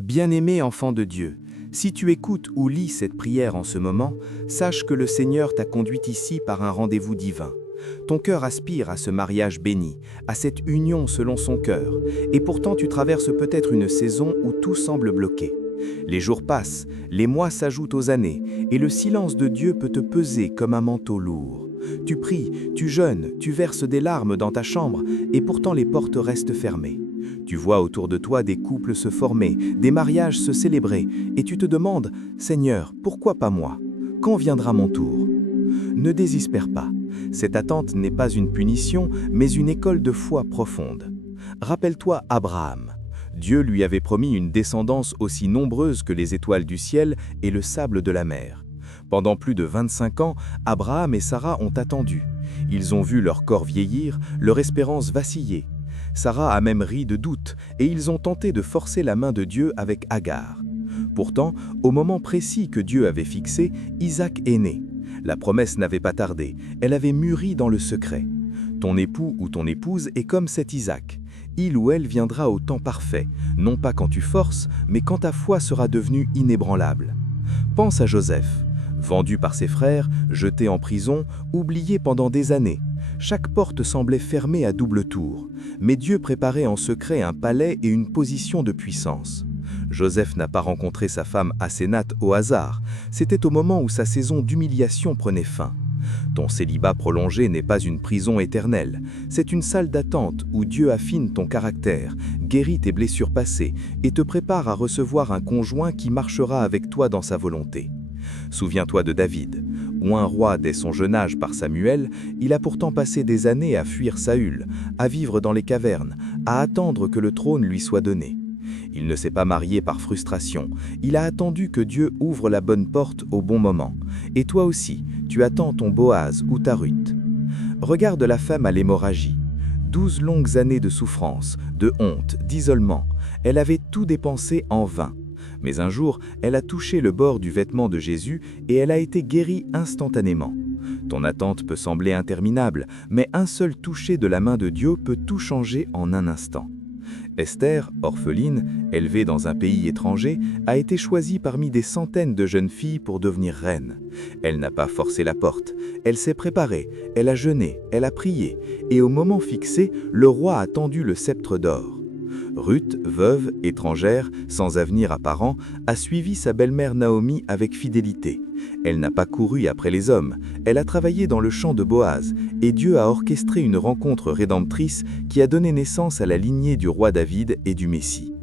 Bien-aimé enfant de Dieu, si tu écoutes ou lis cette prière en ce moment, sache que le Seigneur t'a conduit ici par un rendez-vous divin. Ton cœur aspire à ce mariage béni, à cette union selon son cœur, et pourtant tu traverses peut-être une saison où tout semble bloqué. Les jours passent, les mois s'ajoutent aux années, et le silence de Dieu peut te peser comme un manteau lourd. Tu pries, tu jeûnes, tu verses des larmes dans ta chambre, et pourtant les portes restent fermées. Tu vois autour de toi des couples se former, des mariages se célébrer, et tu te demandes, Seigneur, pourquoi pas moi? Quand viendra mon tour? Ne désespère pas. Cette attente n'est pas une punition, mais une école de foi profonde. Rappelle-toi Abraham. Dieu lui avait promis une descendance aussi nombreuse que les étoiles du ciel et le sable de la mer. Pendant plus de 25 ans, Abraham et Sarah ont attendu. Ils ont vu leur corps vieillir, leur espérance vaciller. Sarah a même ri de doute, et ils ont tenté de forcer la main de Dieu avec Agar. Pourtant, au moment précis que Dieu avait fixé, Isaac est né. La promesse n'avait pas tardé, elle avait mûri dans le secret. Ton époux ou ton épouse est comme cet Isaac. Il ou elle viendra au temps parfait, non pas quand tu forces, mais quand ta foi sera devenue inébranlable. Pense à Joseph. Vendu par ses frères, jeté en prison, oublié pendant des années. Chaque porte semblait fermée à double tour, mais Dieu préparait en secret un palais et une position de puissance. Joseph n'a pas rencontré sa femme Asénath au hasard, c'était au moment où sa saison d'humiliation prenait fin. Ton célibat prolongé n'est pas une prison éternelle, c'est une salle d'attente où Dieu affine ton caractère, guérit tes blessures passées et te prépare à recevoir un conjoint qui marchera avec toi dans sa volonté. Souviens-toi de David. Oint roi dès son jeune âge par Samuel, il a pourtant passé des années à fuir Saül, à vivre dans les cavernes, à attendre que le trône lui soit donné. Il ne s'est pas marié par frustration, il a attendu que Dieu ouvre la bonne porte au bon moment. Et toi aussi, tu attends ton Boaz ou ta Ruth. Regarde la femme à l'hémorragie. 12 longues années de souffrance, de honte, d'isolement. Elle avait tout dépensé en vain. Mais un jour, elle a touché le bord du vêtement de Jésus et elle a été guérie instantanément. Ton attente peut sembler interminable, mais un seul toucher de la main de Dieu peut tout changer en un instant. Esther, orpheline, élevée dans un pays étranger, a été choisie parmi des centaines de jeunes filles pour devenir reine. Elle n'a pas forcé la porte, elle s'est préparée, elle a jeûné, elle a prié, et au moment fixé, le roi a tendu le sceptre d'or. Ruth, veuve, étrangère, sans avenir apparent, a suivi sa belle-mère Naomi avec fidélité. Elle n'a pas couru après les hommes, elle a travaillé dans le champ de Boaz, et Dieu a orchestré une rencontre rédemptrice qui a donné naissance à la lignée du roi David et du Messie.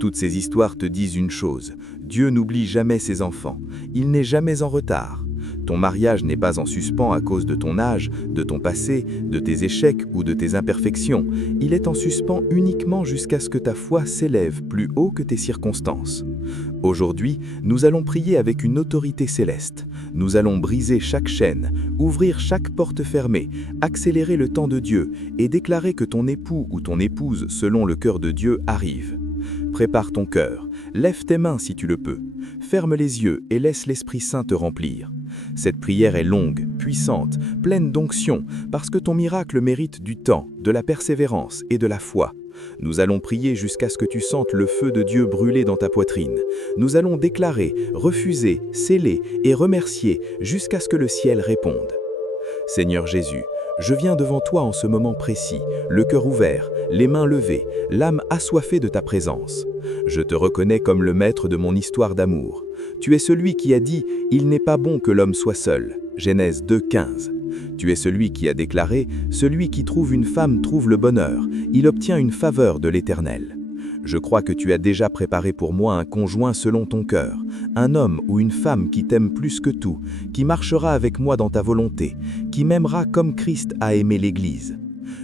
Toutes ces histoires te disent une chose, Dieu n'oublie jamais ses enfants, il n'est jamais en retard. Ton mariage n'est pas en suspens à cause de ton âge, de ton passé, de tes échecs ou de tes imperfections. Il est en suspens uniquement jusqu'à ce que ta foi s'élève plus haut que tes circonstances. Aujourd'hui, nous allons prier avec une autorité céleste. Nous allons briser chaque chaîne, ouvrir chaque porte fermée, accélérer le temps de Dieu et déclarer que ton époux ou ton épouse, selon le cœur de Dieu, arrive. Prépare ton cœur, lève tes mains si tu le peux, ferme les yeux et laisse l'Esprit Saint te remplir. Cette prière est longue, puissante, pleine d'onction, parce que ton miracle mérite du temps, de la persévérance et de la foi. Nous allons prier jusqu'à ce que tu sentes le feu de Dieu brûler dans ta poitrine. Nous allons déclarer, refuser, sceller et remercier jusqu'à ce que le ciel réponde. Seigneur Jésus, je viens devant toi en ce moment précis, le cœur ouvert, les mains levées, l'âme assoiffée de ta présence. Je te reconnais comme le maître de mon histoire d'amour. Tu es celui qui a dit « Il n'est pas bon que l'homme soit seul » Genèse 2:15. Tu es celui qui a déclaré « Celui qui trouve une femme trouve le bonheur, il obtient une faveur de l'Éternel ». Je crois que tu as déjà préparé pour moi un conjoint selon ton cœur, un homme ou une femme qui t'aime plus que tout, qui marchera avec moi dans ta volonté, qui m'aimera comme Christ a aimé l'Église.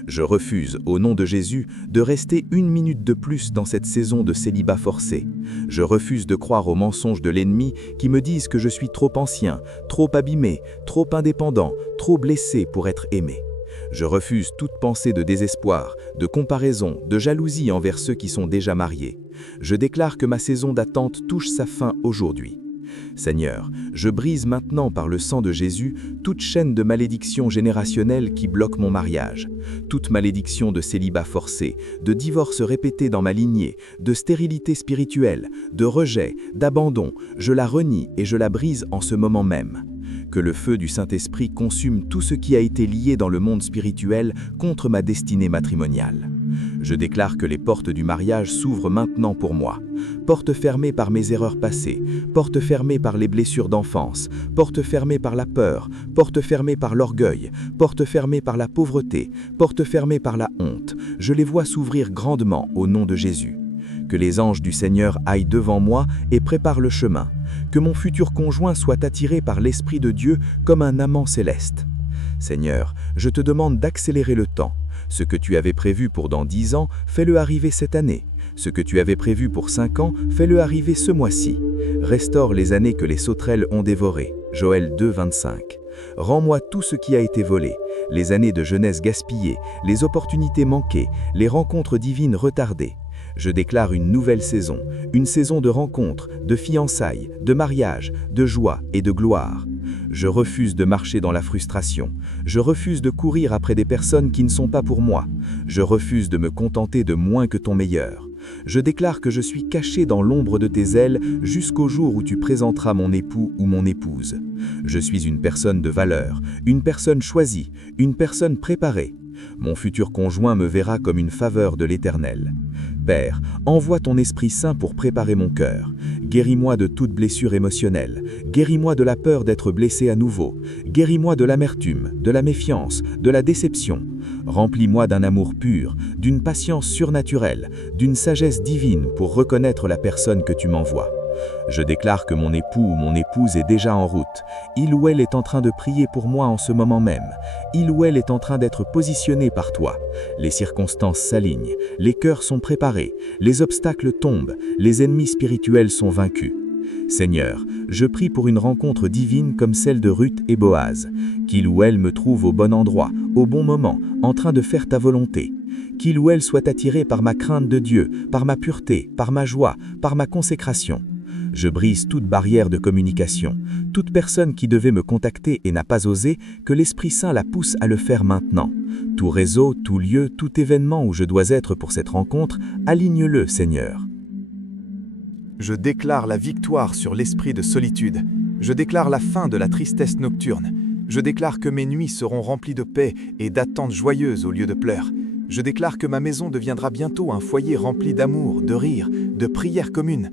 Je refuse, au nom de Jésus, de rester une minute de plus dans cette saison de célibat forcé. Je refuse de croire aux mensonges de l'ennemi qui me disent que je suis trop ancien, trop abîmé, trop indépendant, trop blessé pour être aimé. Je refuse toute pensée de désespoir, de comparaison, de jalousie envers ceux qui sont déjà mariés. Je déclare que ma saison d'attente touche sa fin aujourd'hui. Seigneur, je brise maintenant par le sang de Jésus toute chaîne de malédiction générationnelle qui bloque mon mariage, toute malédiction de célibat forcé, de divorce répété dans ma lignée, de stérilité spirituelle, de rejet, d'abandon, je la renie et je la brise en ce moment même. Que le feu du Saint-Esprit consume tout ce qui a été lié dans le monde spirituel contre ma destinée matrimoniale. Je déclare que les portes du mariage s'ouvrent maintenant pour moi. Portes fermées par mes erreurs passées, portes fermées par les blessures d'enfance, portes fermées par la peur, portes fermées par l'orgueil, portes fermées par la pauvreté, portes fermées par la honte. Je les vois s'ouvrir grandement au nom de Jésus. Que les anges du Seigneur aillent devant moi et préparent le chemin. Que mon futur conjoint soit attiré par l'Esprit de Dieu comme un amant céleste. Seigneur, je te demande d'accélérer le temps. Ce que tu avais prévu pour dans 10 ans, fais-le arriver cette année. Ce que tu avais prévu pour 5 ans, fais-le arriver ce mois-ci. Restaure les années que les sauterelles ont dévorées. Joël 2, 25. Rends-moi tout ce qui a été volé, les années de jeunesse gaspillées, les opportunités manquées, les rencontres divines retardées. Je déclare une nouvelle saison, une saison de rencontres, de fiançailles, de mariages, de joie et de gloire. Je refuse de marcher dans la frustration. Je refuse de courir après des personnes qui ne sont pas pour moi. Je refuse de me contenter de moins que ton meilleur. Je déclare que je suis caché dans l'ombre de tes ailes jusqu'au jour où tu présenteras mon époux ou mon épouse. Je suis une personne de valeur, une personne choisie, une personne préparée. Mon futur conjoint me verra comme une faveur de l'Éternel. Père, envoie ton Esprit Saint pour préparer mon cœur. Guéris-moi de toute blessure émotionnelle. Guéris-moi de la peur d'être blessé à nouveau. Guéris-moi de l'amertume, de la méfiance, de la déception. Remplis-moi d'un amour pur, d'une patience surnaturelle, d'une sagesse divine pour reconnaître la personne que tu m'envoies. Je déclare que mon époux ou mon épouse est déjà en route. Il ou elle est en train de prier pour moi en ce moment même. Il ou elle est en train d'être positionné par toi. Les circonstances s'alignent, les cœurs sont préparés, les obstacles tombent, les ennemis spirituels sont vaincus. Seigneur, je prie pour une rencontre divine comme celle de Ruth et Boaz. Qu'il ou elle me trouve au bon endroit, au bon moment, en train de faire ta volonté. Qu'il ou elle soit attiré par ma crainte de Dieu, par ma pureté, par ma joie, par ma consécration. Je brise toute barrière de communication. Toute personne qui devait me contacter et n'a pas osé, que l'Esprit Saint la pousse à le faire maintenant. Tout réseau, tout lieu, tout événement où je dois être pour cette rencontre, aligne-le, Seigneur. Je déclare la victoire sur l'esprit de solitude. Je déclare la fin de la tristesse nocturne. Je déclare que mes nuits seront remplies de paix et d'attentes joyeuses au lieu de pleurs. Je déclare que ma maison deviendra bientôt un foyer rempli d'amour, de rire, de prières communes.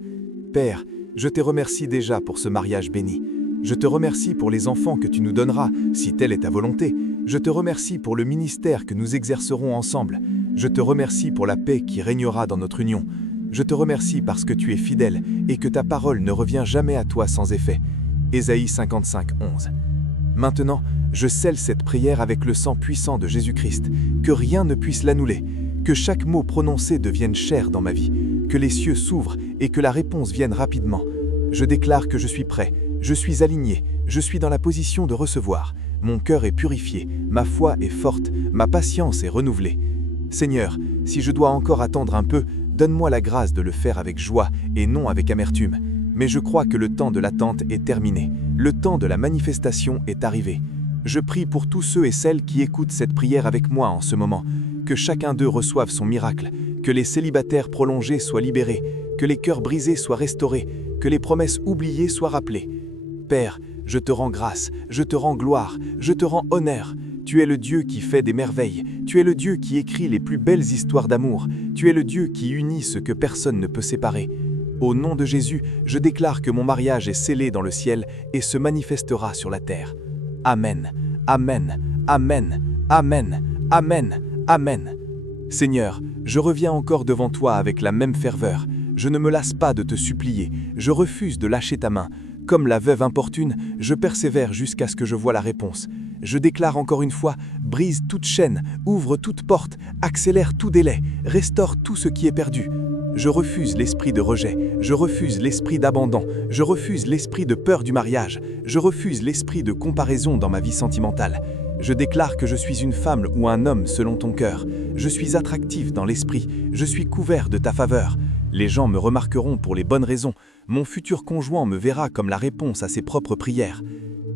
Père, je te remercie déjà pour ce mariage béni. Je te remercie pour les enfants que tu nous donneras, si telle est ta volonté. Je te remercie pour le ministère que nous exercerons ensemble. Je te remercie pour la paix qui régnera dans notre union. Je te remercie parce que tu es fidèle et que ta parole ne revient jamais à toi sans effet. Ésaïe 55, 11. Maintenant, je scelle cette prière avec le sang puissant de Jésus-Christ, que rien ne puisse l'annuler, que chaque mot prononcé devienne chair dans ma vie, que les cieux s'ouvrent et que la réponse vienne rapidement. Je déclare que je suis prêt, je suis aligné, je suis dans la position de recevoir. Mon cœur est purifié, ma foi est forte, ma patience est renouvelée. Seigneur, si je dois encore attendre un peu, donne-moi la grâce de le faire avec joie et non avec amertume. Mais je crois que le temps de l'attente est terminé, le temps de la manifestation est arrivé. Je prie pour tous ceux et celles qui écoutent cette prière avec moi en ce moment, que chacun d'eux reçoive son miracle, que les célibataires prolongés soient libérés, que les cœurs brisés soient restaurés, que les promesses oubliées soient rappelées. Père, je te rends grâce, je te rends gloire, je te rends honneur. Tu es le Dieu qui fait des merveilles, tu es le Dieu qui écrit les plus belles histoires d'amour, tu es le Dieu qui unit ce que personne ne peut séparer. Au nom de Jésus, je déclare que mon mariage est scellé dans le ciel et se manifestera sur la terre. Amen, Amen, Amen, Amen, Amen, Amen. Seigneur, je reviens encore devant toi avec la même ferveur. Je ne me lasse pas de te supplier, je refuse de lâcher ta main. Comme la veuve importune, je persévère jusqu'à ce que je voie la réponse. Je déclare encore une fois, brise toute chaîne, ouvre toute porte, accélère tout délai, restaure tout ce qui est perdu. Je refuse l'esprit de rejet, je refuse l'esprit d'abandon, je refuse l'esprit de peur du mariage, je refuse l'esprit de comparaison dans ma vie sentimentale. Je déclare que je suis une femme ou un homme selon ton cœur. Je suis attractif dans l'esprit, je suis couvert de ta faveur. Les gens me remarqueront pour les bonnes raisons. Mon futur conjoint me verra comme la réponse à ses propres prières.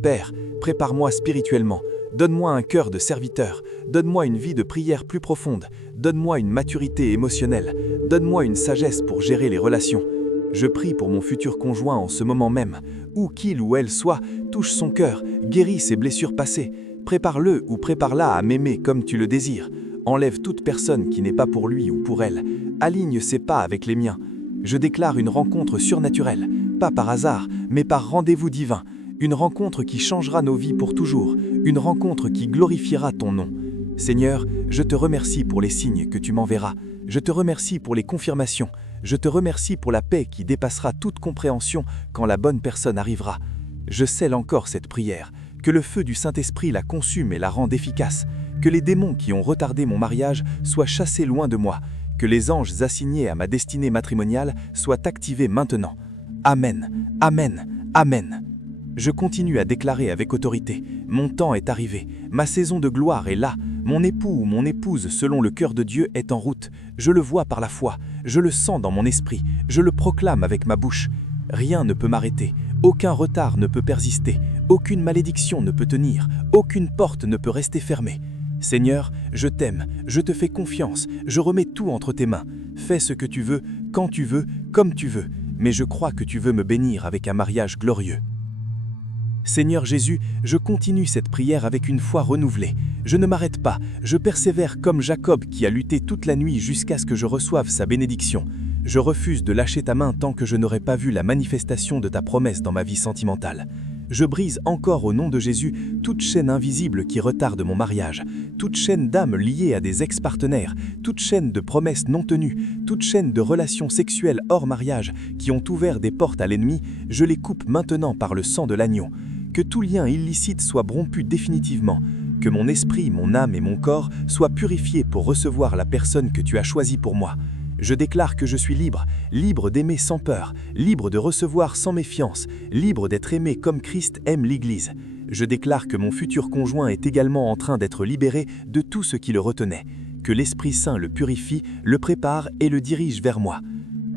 Père, prépare-moi spirituellement. Donne-moi un cœur de serviteur. Donne-moi une vie de prière plus profonde. Donne-moi une maturité émotionnelle. Donne-moi une sagesse pour gérer les relations. Je prie pour mon futur conjoint en ce moment même. Où qu'il ou elle soit, touche son cœur, guéris ses blessures passées. Prépare-le ou prépare-la à m'aimer comme tu le désires. Enlève toute personne qui n'est pas pour lui ou pour elle. Aligne ses pas avec les miens. Je déclare une rencontre surnaturelle, pas par hasard, mais par rendez-vous divin. Une rencontre qui changera nos vies pour toujours. Une rencontre qui glorifiera ton nom. Seigneur, je te remercie pour les signes que tu m'enverras. Je te remercie pour les confirmations. Je te remercie pour la paix qui dépassera toute compréhension quand la bonne personne arrivera. Je scelle encore cette prière. Que le feu du Saint-Esprit la consume et la rende efficace. Que les démons qui ont retardé mon mariage soient chassés loin de moi. Que les anges assignés à ma destinée matrimoniale soient activés maintenant. Amen, Amen, Amen. Je continue à déclarer avec autorité. Mon temps est arrivé. Ma saison de gloire est là. Mon époux ou mon épouse, selon le cœur de Dieu, est en route. Je le vois par la foi. Je le sens dans mon esprit. Je le proclame avec ma bouche. Rien ne peut m'arrêter. Aucun retard ne peut persister. Aucune malédiction ne peut tenir. Aucune porte ne peut rester fermée. Seigneur, je t'aime, je te fais confiance, je remets tout entre tes mains. Fais ce que tu veux, quand tu veux, comme tu veux, mais je crois que tu veux me bénir avec un mariage glorieux. Seigneur Jésus, je continue cette prière avec une foi renouvelée. Je ne m'arrête pas, je persévère comme Jacob qui a lutté toute la nuit jusqu'à ce que je reçoive sa bénédiction. Je refuse de lâcher ta main tant que je n'aurai pas vu la manifestation de ta promesse dans ma vie sentimentale. Je brise encore au nom de Jésus toute chaîne invisible qui retarde mon mariage, toute chaîne d'âmes liées à des ex-partenaires, toute chaîne de promesses non tenues, toute chaîne de relations sexuelles hors mariage qui ont ouvert des portes à l'ennemi, je les coupe maintenant par le sang de l'agneau. Que tout lien illicite soit rompu définitivement, que mon esprit, mon âme et mon corps soient purifiés pour recevoir la personne que tu as choisie pour moi. Je déclare que je suis libre, libre d'aimer sans peur, libre de recevoir sans méfiance, libre d'être aimé comme Christ aime l'Église. Je déclare que mon futur conjoint est également en train d'être libéré de tout ce qui le retenait, que l'Esprit Saint le purifie, le prépare et le dirige vers moi.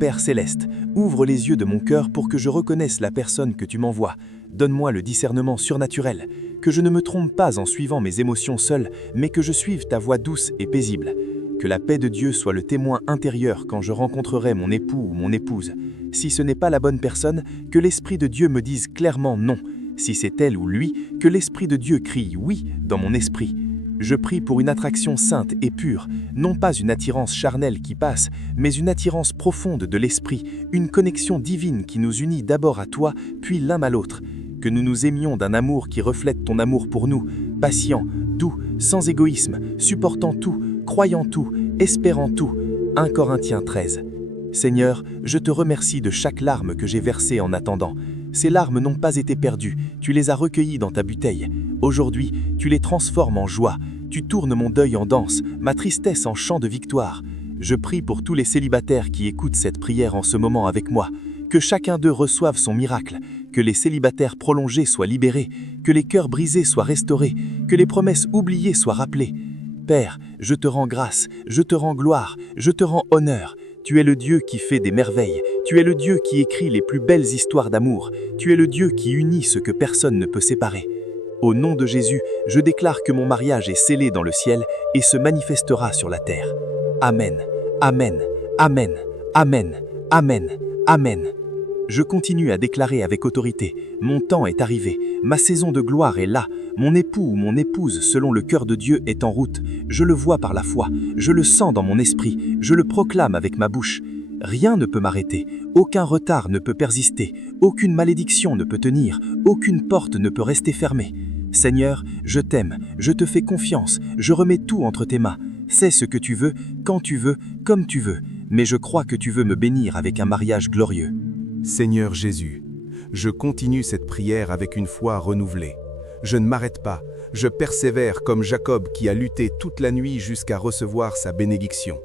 Père Céleste, ouvre les yeux de mon cœur pour que je reconnaisse la personne que tu m'envoies. Donne-moi le discernement surnaturel, que je ne me trompe pas en suivant mes émotions seules, mais que je suive ta voix douce et paisible. Que la paix de Dieu soit le témoin intérieur quand je rencontrerai mon époux ou mon épouse. Si ce n'est pas la bonne personne, que l'Esprit de Dieu me dise clairement non. Si c'est elle ou lui, que l'Esprit de Dieu crie oui dans mon esprit. Je prie pour une attraction sainte et pure, non pas une attirance charnelle qui passe, mais une attirance profonde de l'esprit, une connexion divine qui nous unit d'abord à toi, puis l'un à l'autre. Que nous nous aimions d'un amour qui reflète ton amour pour nous, patient, doux, sans égoïsme, supportant tout, croyant tout, espérant tout. 1 Corinthiens 13. Seigneur, je te remercie de chaque larme que j'ai versée en attendant. Ces larmes n'ont pas été perdues, tu les as recueillies dans ta bouteille. Aujourd'hui, tu les transformes en joie. Tu tournes mon deuil en danse, ma tristesse en chant de victoire. Je prie pour tous les célibataires qui écoutent cette prière en ce moment avec moi. Que chacun d'eux reçoive son miracle, que les célibataires prolongés soient libérés, que les cœurs brisés soient restaurés, que les promesses oubliées soient rappelées. Père, je te rends grâce, je te rends gloire, je te rends honneur. Tu es le Dieu qui fait des merveilles, tu es le Dieu qui écrit les plus belles histoires d'amour, tu es le Dieu qui unit ce que personne ne peut séparer. Au nom de Jésus, je déclare que mon mariage est scellé dans le ciel et se manifestera sur la terre. Amen, Amen, Amen, Amen, Amen, Amen. Je continue à déclarer avec autorité, mon temps est arrivé, ma saison de gloire est là, mon époux ou mon épouse selon le cœur de Dieu est en route, je le vois par la foi, je le sens dans mon esprit, je le proclame avec ma bouche. Rien ne peut m'arrêter, aucun retard ne peut persister, aucune malédiction ne peut tenir, aucune porte ne peut rester fermée. Seigneur, je t'aime, je te fais confiance, je remets tout entre tes mains. Sais ce que tu veux, quand tu veux, comme tu veux, mais je crois que tu veux me bénir avec un mariage glorieux. Seigneur Jésus, je continue cette prière avec une foi renouvelée. Je ne m'arrête pas, je persévère comme Jacob qui a lutté toute la nuit jusqu'à recevoir sa bénédiction.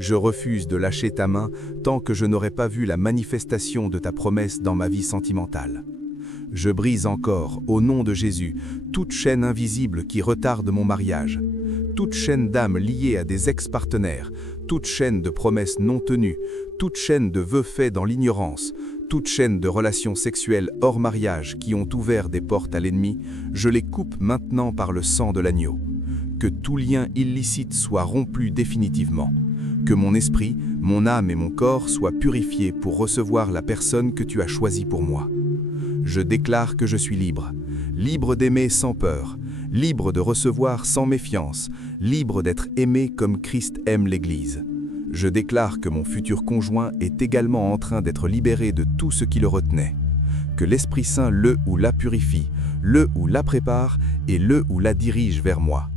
Je refuse de lâcher ta main tant que je n'aurai pas vu la manifestation de ta promesse dans ma vie sentimentale. Je brise encore, au nom de Jésus, toute chaîne invisible qui retarde mon mariage, toute chaîne d'âmes liées à des ex-partenaires, toute chaîne de promesses non tenues, toute chaîne de vœux faits dans l'ignorance, toute chaîne de relations sexuelles hors mariage qui ont ouvert des portes à l'ennemi, je les coupe maintenant par le sang de l'agneau. Que tout lien illicite soit rompu définitivement. Que mon esprit, mon âme et mon corps soient purifiés pour recevoir la personne que tu as choisie pour moi. Je déclare que je suis libre, libre d'aimer sans peur, libre de recevoir sans méfiance, libre d'être aimé comme Christ aime l'Église. Je déclare que mon futur conjoint est également en train d'être libéré de tout ce qui le retenait. Que l'Esprit Saint le ou la purifie, le ou la prépare et le ou la dirige vers moi.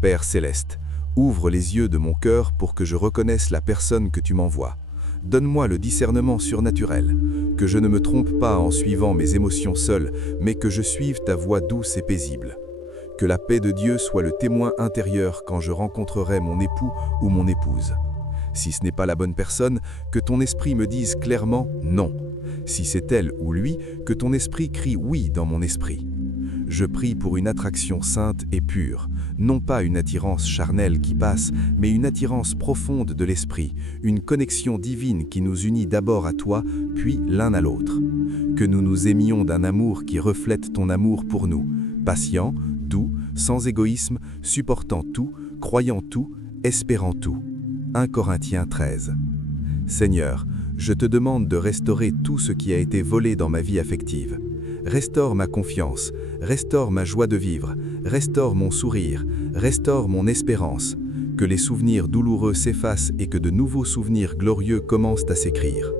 Père Céleste, ouvre les yeux de mon cœur pour que je reconnaisse la personne que tu m'envoies. Donne-moi le discernement surnaturel, que je ne me trompe pas en suivant mes émotions seules, mais que je suive ta voix douce et paisible. Que la paix de Dieu soit le témoin intérieur quand je rencontrerai mon époux ou mon épouse. Si ce n'est pas la bonne personne, que ton esprit me dise clairement non. Si c'est elle ou lui, que ton esprit crie oui dans mon esprit. Je prie pour une attraction sainte et pure, non pas une attirance charnelle qui passe, mais une attirance profonde de l'esprit, une connexion divine qui nous unit d'abord à toi, puis l'un à l'autre. Que nous nous aimions d'un amour qui reflète ton amour pour nous, patient, doux, sans égoïsme, supportant tout, croyant tout, espérant tout. 1 Corinthiens 13. Seigneur, je te demande de restaurer tout ce qui a été volé dans ma vie affective. Restaure ma confiance, restaure ma joie de vivre, restaure mon sourire, restaure mon espérance. Que les souvenirs douloureux s'effacent et que de nouveaux souvenirs glorieux commencent à s'écrire.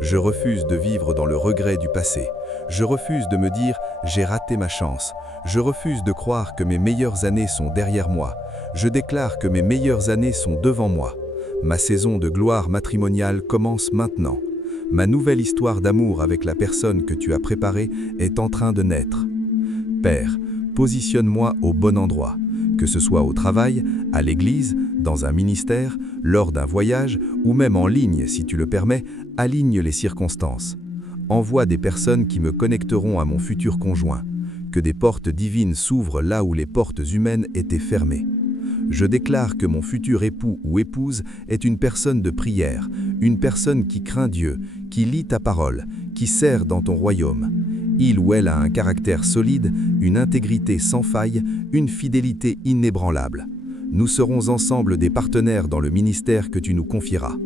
Je refuse de vivre dans le regret du passé. Je refuse de me dire « j'ai raté ma chance ». Je refuse de croire que mes meilleures années sont derrière moi. Je déclare que mes meilleures années sont devant moi. Ma saison de gloire matrimoniale commence maintenant. Ma nouvelle histoire d'amour avec la personne que tu as préparée est en train de naître. Père, positionne-moi au bon endroit, que ce soit au travail, à l'église, dans un ministère, lors d'un voyage ou même en ligne si tu le permets, aligne les circonstances. Envoie des personnes qui me connecteront à mon futur conjoint. Que des portes divines s'ouvrent là où les portes humaines étaient fermées. Je déclare que mon futur époux ou épouse est une personne de prière, une personne qui craint Dieu, qui lit ta parole, qui sert dans ton royaume. Il ou elle a un caractère solide, une intégrité sans faille, une fidélité inébranlable. Nous serons ensemble des partenaires dans le ministère que tu nous confieras.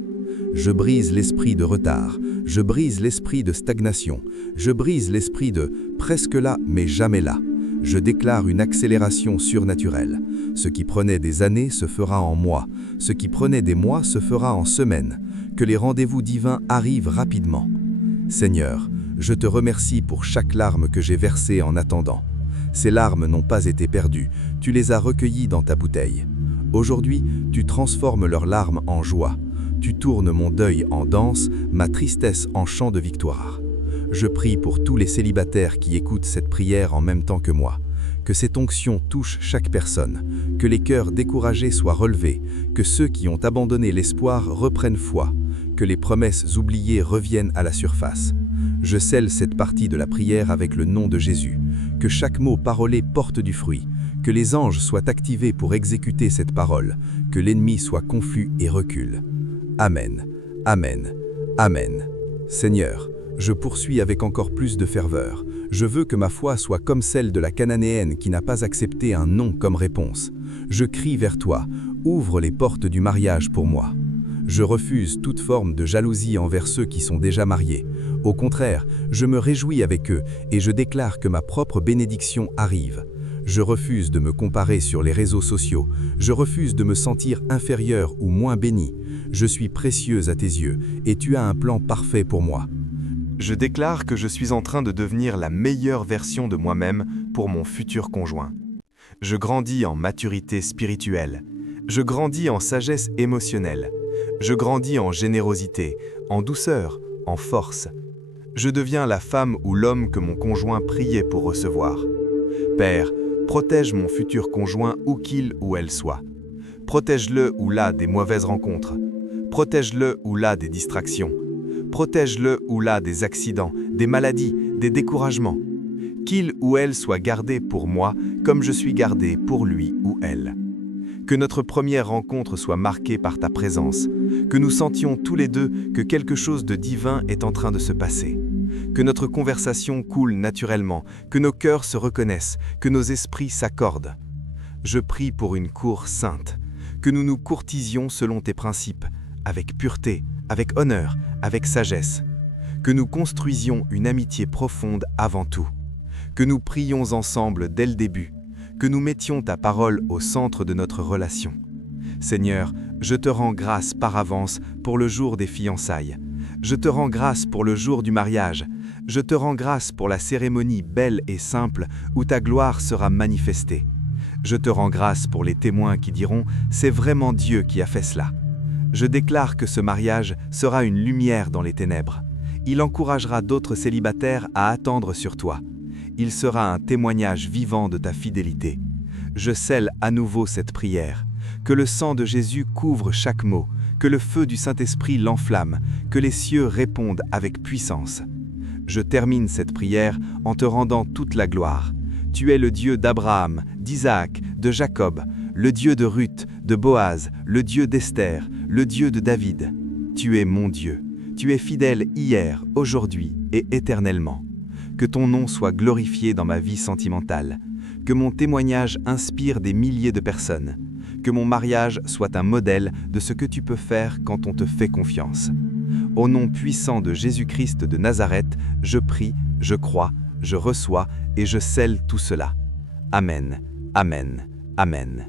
Je brise l'esprit de retard, je brise l'esprit de stagnation, je brise l'esprit de « presque là mais jamais là ». Je déclare une accélération surnaturelle. Ce qui prenait des années se fera en mois. Ce qui prenait des mois se fera en semaines. Que les rendez-vous divins arrivent rapidement. Seigneur, je te remercie pour chaque larme que j'ai versée en attendant. Ces larmes n'ont pas été perdues. Tu les as recueillies dans ta bouteille. Aujourd'hui, tu transformes leurs larmes en joie. Tu tournes mon deuil en danse, ma tristesse en chant de victoire. Je prie pour tous les célibataires qui écoutent cette prière en même temps que moi. Que cette onction touche chaque personne, que les cœurs découragés soient relevés, que ceux qui ont abandonné l'espoir reprennent foi, que les promesses oubliées reviennent à la surface. Je scelle cette partie de la prière avec le nom de Jésus, que chaque mot parolé porte du fruit, que les anges soient activés pour exécuter cette parole, que l'ennemi soit confus et recule. Amen, Amen, Amen. Seigneur, je poursuis avec encore plus de ferveur. Je veux que ma foi soit comme celle de la Cananéenne qui n'a pas accepté un non comme réponse. Je crie vers toi, ouvre les portes du mariage pour moi. Je refuse toute forme de jalousie envers ceux qui sont déjà mariés. Au contraire, je me réjouis avec eux et je déclare que ma propre bénédiction arrive. Je refuse de me comparer sur les réseaux sociaux. Je refuse de me sentir inférieur ou moins béni. Je suis précieuse à tes yeux et tu as un plan parfait pour moi. Je déclare que je suis en train de devenir la meilleure version de moi-même pour mon futur conjoint. Je grandis en maturité spirituelle. Je grandis en sagesse émotionnelle. Je grandis en générosité, en douceur, en force. Je deviens la femme ou l'homme que mon conjoint priait pour recevoir. Père, protège mon futur conjoint où qu'il ou elle soit. Protège-le ou là des mauvaises rencontres. Protège-le ou là des distractions. Protège-le ou là des accidents, des maladies, des découragements. Qu'il ou elle soit gardé pour moi comme je suis gardé pour lui ou elle. Que notre première rencontre soit marquée par ta présence, que nous sentions tous les deux que quelque chose de divin est en train de se passer. Que notre conversation coule naturellement, que nos cœurs se reconnaissent, que nos esprits s'accordent. Je prie pour une cour sainte, que nous nous courtisions selon tes principes, avec pureté, avec honneur, avec sagesse. Que nous construisions une amitié profonde avant tout. Que nous prions ensemble dès le début, que nous mettions ta parole au centre de notre relation. Seigneur, je te rends grâce par avance pour le jour des fiançailles. Je te rends grâce pour le jour du mariage. Je te rends grâce pour la cérémonie belle et simple où ta gloire sera manifestée. Je te rends grâce pour les témoins qui diront « C'est vraiment Dieu qui a fait cela ». Je déclare que ce mariage sera une lumière dans les ténèbres. Il encouragera d'autres célibataires à attendre sur toi. Il sera un témoignage vivant de ta fidélité. Je scelle à nouveau cette prière. Que le sang de Jésus couvre chaque mot, que le feu du Saint-Esprit l'enflamme, que les cieux répondent avec puissance. Je termine cette prière en te rendant toute la gloire. Tu es le Dieu d'Abraham, d'Isaac, de Jacob, le Dieu de Ruth, de Boaz, le Dieu d'Esther, le Dieu de David. Tu es mon Dieu. Tu es fidèle hier, aujourd'hui et éternellement. Que ton nom soit glorifié dans ma vie sentimentale. Que mon témoignage inspire des milliers de personnes. Que mon mariage soit un modèle de ce que tu peux faire quand on te fait confiance. Au nom puissant de Jésus-Christ de Nazareth, je prie, je crois, je reçois et je scelle tout cela. Amen, amen, amen.